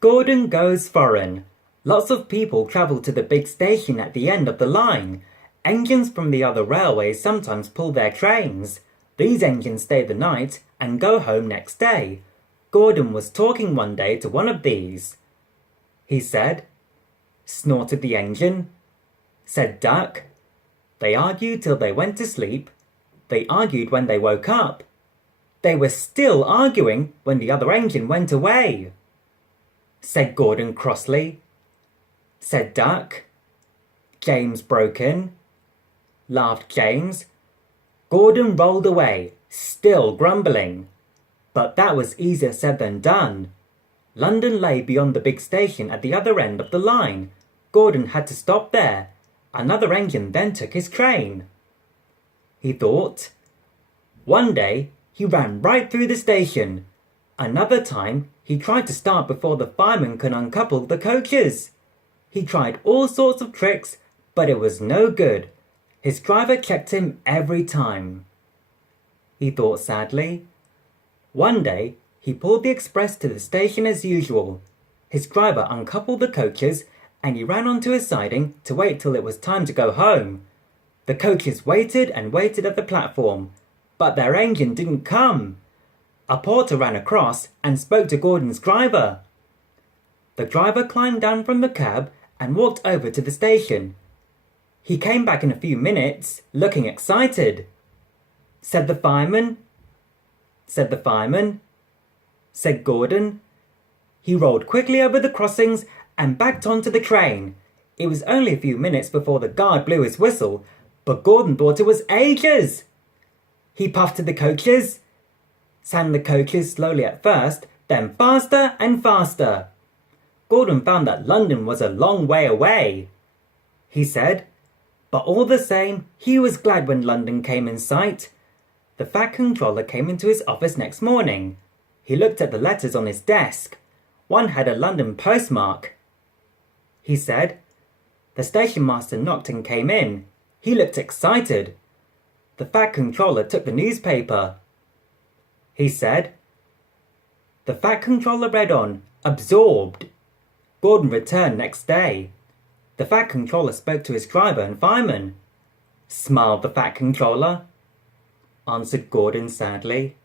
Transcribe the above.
Gordon Goes Foreign. Lots of people travel to the big station at the end of the line. Engines from the other railways sometimes pull their trains. These engines stay the night and go home next day. Gordon was talking one day to one of these. He said, "Snorted the engine," said duck. They argued till they went to sleep. They argued when they woke up. They were still arguing when the other engine went away, said Gordon crossly. Said duck. James broke in. Laughed James. Gordon rolled away, still grumbling. But that was easier said than done. London lay beyond the big station at the other end of the line. Gordon had to stop there. Another engine then took his train. He thought. One day, he ran right through the station. Another time, he tried to start before the fireman could uncouple the coaches. He tried all sorts of tricks, but it was no good. His driver checked him every time. He thought sadly. One day, he pulled the express to the station as usual. His driver uncoupled the coaches and he ran onto a siding to wait till it was time to go home. The coaches waited and waited at the platform, but their engine didn't come. A porter ran across and spoke to Gordon's driver. The driver climbed down from the cab and walked over to the station. He came back in a few minutes, looking excited. Said the fireman. Said the fireman. Said Gordon. He rolled quickly over the crossings and backed onto the train. It was only a few minutes before the guard blew his whistle, but Gordon thought it was ages. He puffed to the coaches, sang the coaches slowly at first, then faster and faster. Gordon found that London was a long way away. He said, but all the same, he was glad when London came in sight. The fat controller came into his office next morning. He looked at the letters on his desk. One had a London postmark. He said. The station master knocked and came in. He looked excited. The fat controller took the newspaper. He said. The fat controller read on, absorbed. Gordon returned next day. The fat controller spoke to his driver and fireman. Smiled the fat controller, answered Gordon sadly.